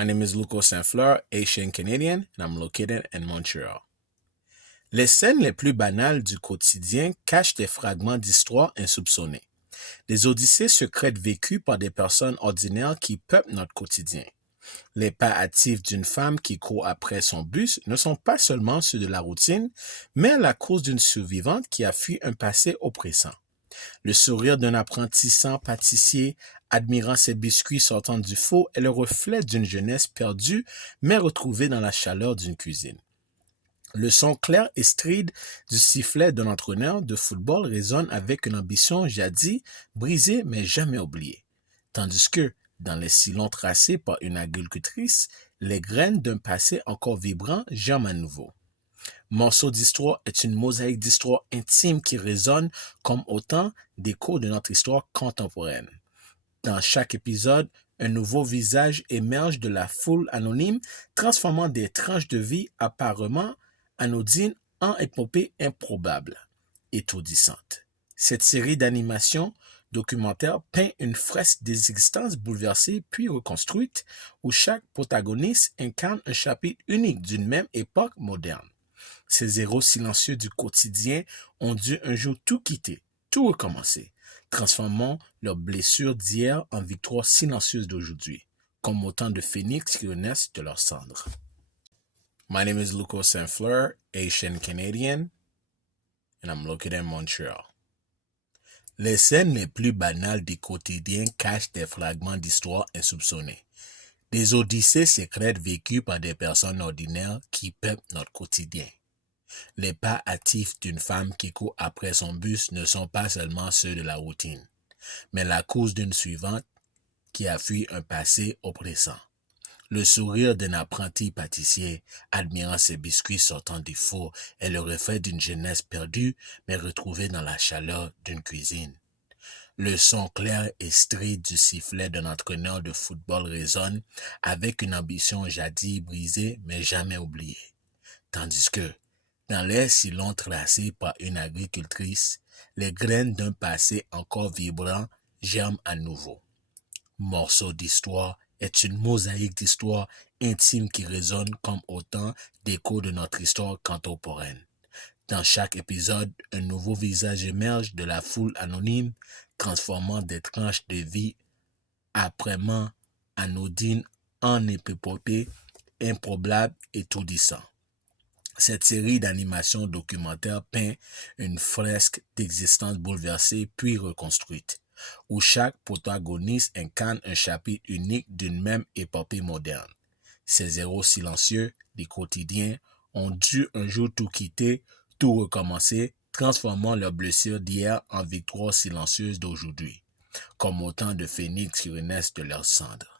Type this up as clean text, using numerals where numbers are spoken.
My name is Luco Saint-Fleur, Haitian Canadian, and I'm located in Montreal. Les scènes les plus banales du quotidien cachent des fragments d'histoire insoupçonnés, des odyssées secrètes vécues par des personnes ordinaires qui peuplent notre quotidien. Les pas hâtifs d'une femme qui court après son bus ne sont pas seulement ceux de la routine, mais la cause d'une survivante qui a fui un passé oppressant. Le sourire d'un apprenti sans pâtissier, admirant ses biscuits sortant du four, est le reflet d'une jeunesse perdue, mais retrouvée dans la chaleur d'une cuisine. Le son clair et strident du sifflet d'un entraîneur de football résonne avec une ambition jadis brisée mais jamais oubliée. Tandis que, dans les sillons tracés par une agricultrice, les graines d'un passé encore vibrant germent à nouveau. Morceau d'histoire est une mosaïque d'histoire intime qui résonne comme autant d'échos de notre histoire contemporaine. Dans chaque épisode, un nouveau visage émerge de la foule anonyme, transformant des tranches de vie apparemment anodines en épopées improbables, étourdissantes. Cette série d'animations documentaires peint une fresque des existences bouleversées puis reconstruites, où chaque protagoniste incarne un chapitre unique d'une même époque moderne. Ces héros silencieux du quotidien ont dû un jour tout quitter, tout recommencer, transformant leurs blessures d'hier en victoires silencieuses d'aujourd'hui, comme autant de phénix qui renaissent de leurs cendres. My name is Luco Saint-Fleur, Haitian Canadian, and I'm located in Montreal. Les scènes les plus banales du quotidien cachent des fragments d'histoire insoupçonnés, des odyssées secrètes vécues par des personnes ordinaires qui peuplent notre quotidien. Les pas hâtifs d'une femme qui court après son bus ne sont pas seulement ceux de la routine, mais la cause d'une suivante qui a fui un passé oppressant. Le sourire d'un apprenti pâtissier, admirant ses biscuits sortant du four, est le reflet d'une jeunesse perdue, mais retrouvée dans la chaleur d'une cuisine. Le son clair et strident du sifflet d'un entraîneur de football résonne avec une ambition jadis brisée, mais jamais oubliée. Tandis que, dans l'air si long tracé par une agricultrice, les graines d'un passé encore vibrant germent à nouveau. Morceau d'histoire est une mosaïque d'histoire intime qui résonne comme autant d'échos de notre histoire contemporaine. Dans chaque épisode, un nouveau visage émerge de la foule anonyme, transformant des tranches de vie âprement anodines en épopées improbables et étourdissantes. Cette série d'animations documentaires peint une fresque d'existence bouleversée puis reconstruite, où chaque protagoniste incarne un chapitre unique d'une même épopée moderne. Ces héros silencieux des quotidiens ont dû un jour tout quitter, tout recommencer, transformant leurs blessures d'hier en victoires silencieuses d'aujourd'hui, comme autant de phénix qui renaissent de leurs cendres.